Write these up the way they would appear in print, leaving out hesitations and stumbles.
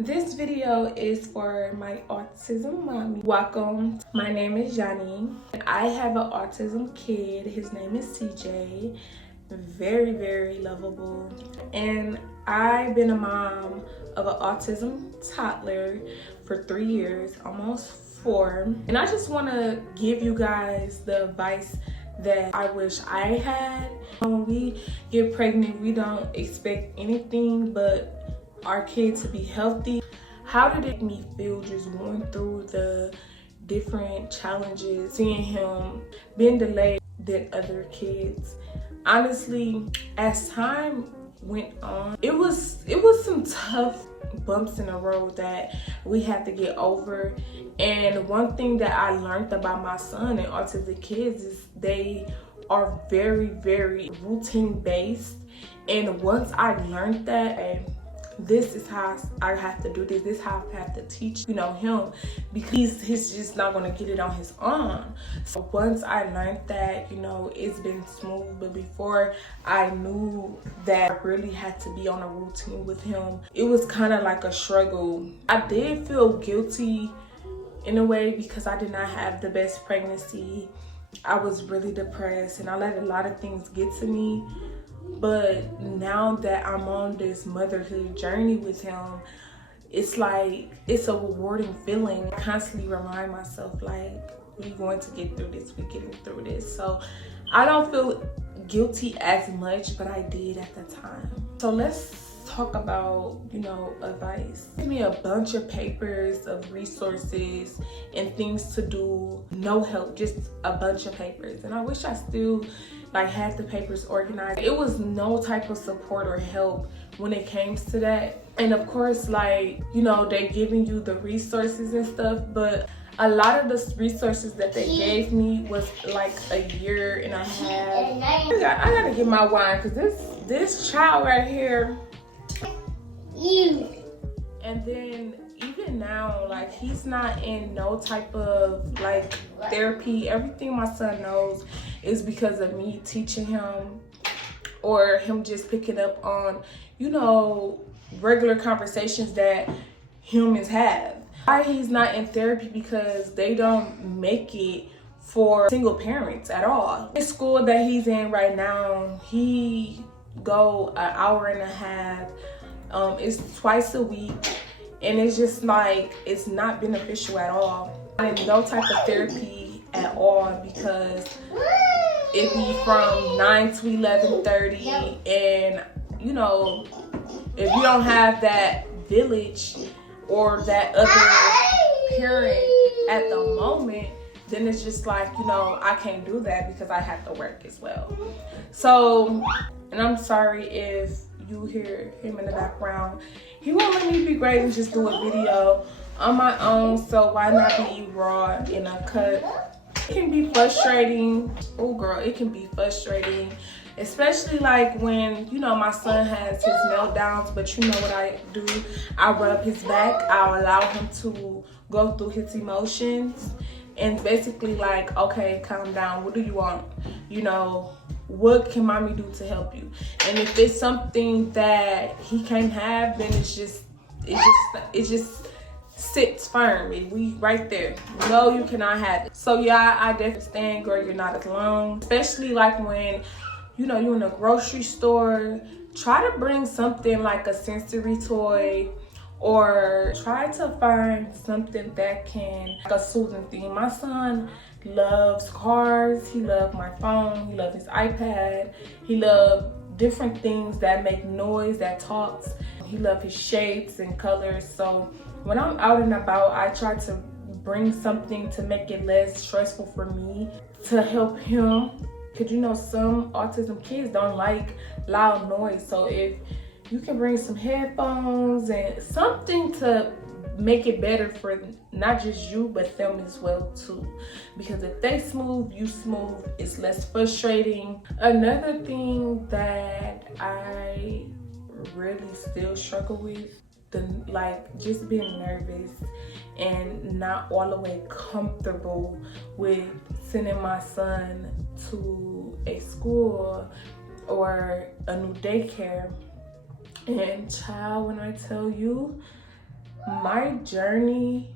This video is for my autism mommy. Welcome. My name is Johnny. I have an autism kid. His name is CJ. Very, very lovable. And I've been a mom of an autism toddler for 3 years, almost 4. And I just want to give you guys the advice that I wish I had. When we get pregnant, we don't expect anything but our kid to be healthy. How did it make me feel just going through the different challenges, seeing him being delayed than other kids? Honestly, as time went on, it was some tough bumps in the road that we had to get over. And one thing that I learned about my son and autistic kids is they are very, very routine based. And once I learned that, this is how I have to do this. This is how I have to teach, him, because he's just not gonna get it on his own. So once I learned that, it's been smooth. But before I knew that I really had to be on a routine with him, it was kind of like a struggle. I did feel guilty in a way because I did not have the best pregnancy. I was really depressed and I let a lot of things get to me. But now that I'm on this motherhood journey with him, it's like, it's a rewarding feeling. I constantly remind myself, like, we're going to get through this, we're getting through this. So I don't feel guilty as much, but I did at the time. So let's talk about, advice. Give me a bunch of papers of resources and things to do. No help, just a bunch of papers. And I wish I still had the papers organized. It was no type of support or help when it came to that. And of course, they giving you the resources and stuff, but a lot of the resources that they gave me was like a year and a half. I gotta get my wine because this child right here. And then even now, he's not in no type of therapy. Everything my son knows is because of me teaching him, or him just picking up on, regular conversations that humans have. Why he's not in therapy? Because they don't make it for single parents at all. The school that he's in right now, he go an hour and a half. It's twice a week, and it's just it's not beneficial at all. And no type of therapy at all, because it be from 9 to 11:30, and if you don't have that village or that other parent at the moment, then it's just I can't do that because I have to work as well. So, and I'm sorry if you hear him in the background. He won't let me be great and just do a video on my own, so why not be raw and uncut? It can be frustrating. Oh girl, it can be frustrating, especially when my son has his meltdowns. But you know what I do? I rub his back. I'll allow him to go through his emotions and basically okay, calm down. What do you want? What can mommy do to help you? And if it's something that he can't have, then it just sits firm. We right there. No, you cannot have it. So yeah, I definitely understand, girl, you're not alone. Especially when you're in a grocery store. Try to bring something like a sensory toy, or try to find something that can, a soothing thing. My son loves cars, he loves my phone, he loves his iPad, he loves different things that make noise, that talks. He loves his shapes and colors. So when I'm out and about, I try to bring something to make it less stressful for me, to help him. Because some autism kids don't like loud noise. So if you can bring some headphones and something to make it better for not just you, but them as well too. Because if they smooth, you smooth, it's less frustrating. Another thing that I really still struggle with, just being nervous and not all the way comfortable with sending my son to a school or a new daycare. And child, when I tell you, My journey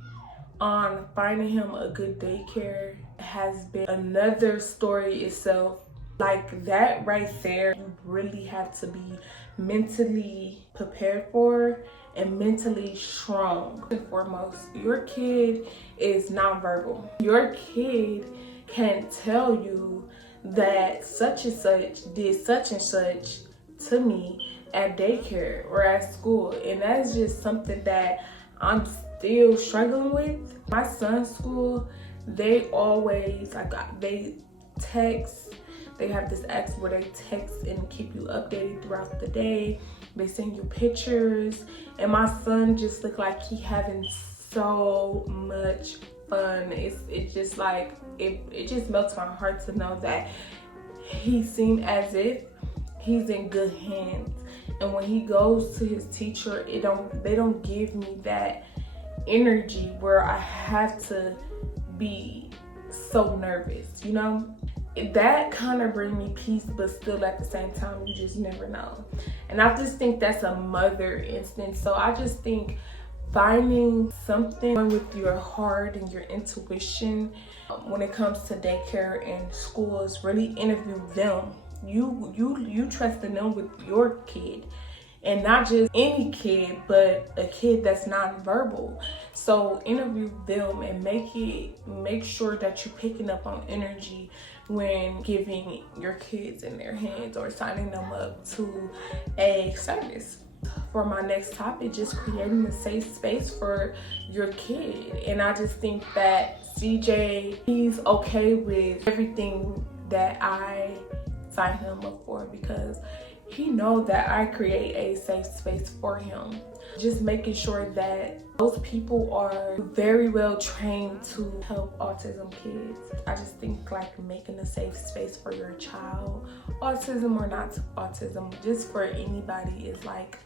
on finding him a good daycare has been another story itself. Like that right there, you really have to be mentally prepared for and mentally strong. First and foremost, your kid is nonverbal. Your kid can tell you that such and such did such and such to me at daycare or at school, and that's just something that I'm still struggling with. My son's school, they always they text. They have this app where they text and keep you updated throughout the day. They send you pictures, and my son just looked like he having so much fun. It's just like it just melts my heart to know that he seemed as if he's in good hands. And when he goes to his teacher, they don't give me that energy where I have to be so nervous, you know? That kind of brings me peace, but still at the same time, you just never know. And I just think that's a mother instance. So I just think finding something with your heart and your intuition when it comes to daycare and schools, really interview them. You trust in them with your kid, and not just any kid, but a kid that's nonverbal. So interview them and make sure that you're picking up on energy when giving your kids in their hands or signing them up to a service. For my next topic, just creating a safe space for your kid. And I just think that CJ, he's okay with everything that I sign him up for, because he knows that I create a safe space for him. Just making sure that those people are very well trained to help autism kids. I just think like making a safe space for your child, autism or not autism, just for anybody, is like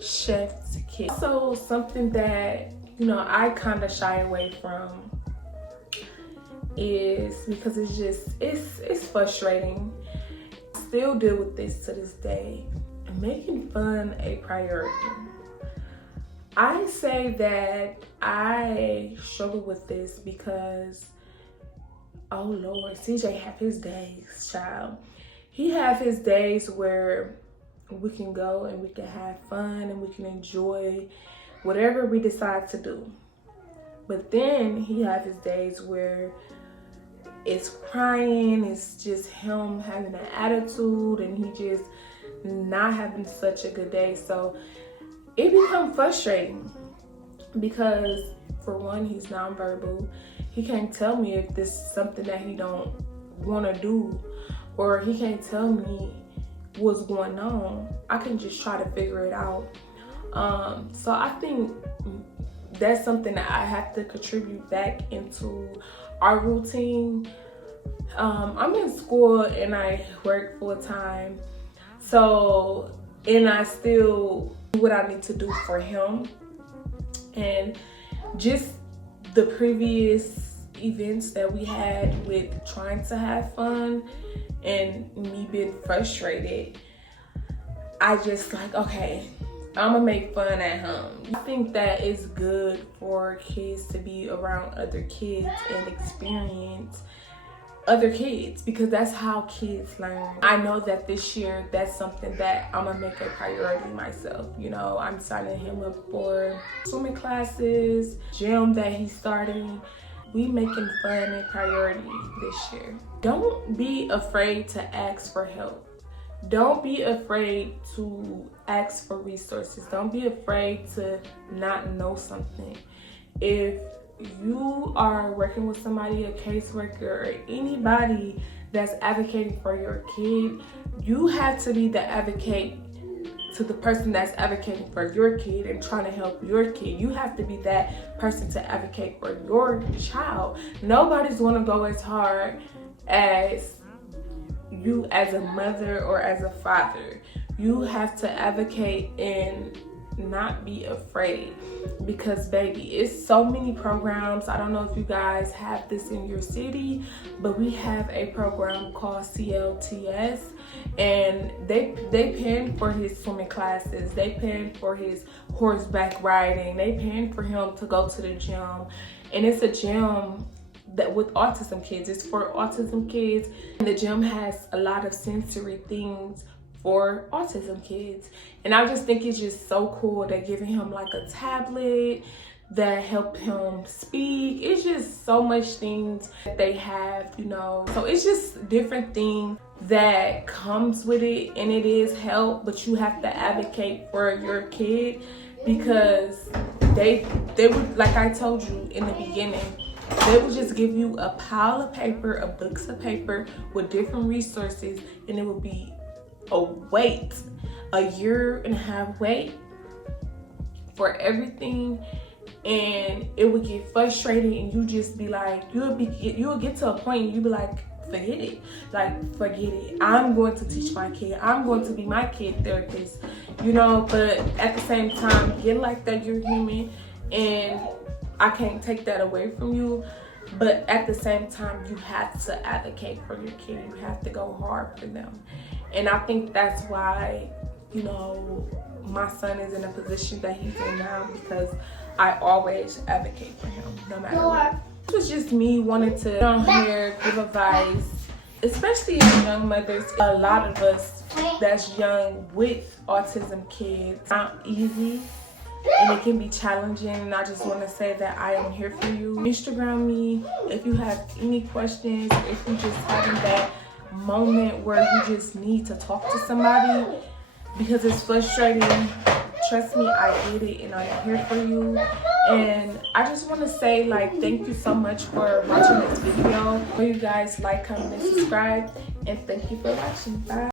chef's kiss. Also, something that, you know, I kind of shy away from is because it's frustrating. I still deal with this to this day. Making fun a priority. I say that I struggle with this because, oh Lord, CJ have his days, child. He have his days where we can go and we can have fun and we can enjoy whatever we decide to do. But then he have his days where it's crying, it's just him having an attitude, and he just not having such a good day. So it becomes frustrating because, for one, he's nonverbal. He can't tell me if this is something that he don't want to do, or he can't tell me what's going on. I can just try to figure it out. So I think that's something that I have to contribute back into our routine. I'm in school and I work full time. So, and I still do what I need to do for him. And just the previous events that we had with trying to have fun and me being frustrated, I just like, okay, I'm gonna make fun at home. I think that it's good for kids to be around other kids and experience other kids, because that's how kids learn. I know that this year, that's something that I'm gonna make a priority myself. You know, I'm signing him up for swimming classes, gym that he's starting. We making fun a priority this year. Don't be afraid to ask for help. Don't be afraid to ask for resources. Don't be afraid to not know something. If you are working with somebody, a caseworker, or anybody that's advocating for your kid, you have to be the advocate to the person that's advocating for your kid and trying to help your kid. You have to be that person to advocate for your child. Nobody's gonna go as hard as you as a mother or as a father. You have to advocate and not be afraid, because baby, it's so many programs. I don't know if you guys have this in your city, but we have a program called CLTS, and they paying for his swimming classes, they paying for his horseback riding, they paying for him to go to the gym. And it's a gym that with autism kids, it's for autism kids, and the gym has a lot of sensory things for autism kids. And I just think it's just so cool. They're giving him like a tablet that help him speak. It's just so much things that they have, you know. So it's just different things that comes with it, and it is help, but you have to advocate for your kid, because they would, like I told you in the beginning, they would just give you a pile of paper, of books of paper with different resources, and it would be a wait, a 1.5 year wait for everything. And it would get frustrating, and you just be like, you'll get to a point and you be like, forget it. Like, forget it. I'm going to teach my kid. I'm going to be my kid therapist, you know. But at the same time, get like that, you're human, and I can't take that away from you. But at the same time, you have to advocate for your kid. You have to go hard for them. And I think that's why, you know, my son is in a position that he's in now, because I always advocate for him, no matter what. It was just me wanting to get on here, give advice, especially as young mothers. A lot of us that's young with autism kids, it's not easy, and it can be challenging. And I just want to say that I am here for you. Instagram me if you have any questions, if you just having that moment where you just need to talk to somebody because it's frustrating. Trust me, I get it, and I'm here for you. And I just want to say, like, thank you so much for watching this video. Hope you guys like, comment, and subscribe, and thank you for watching. Bye.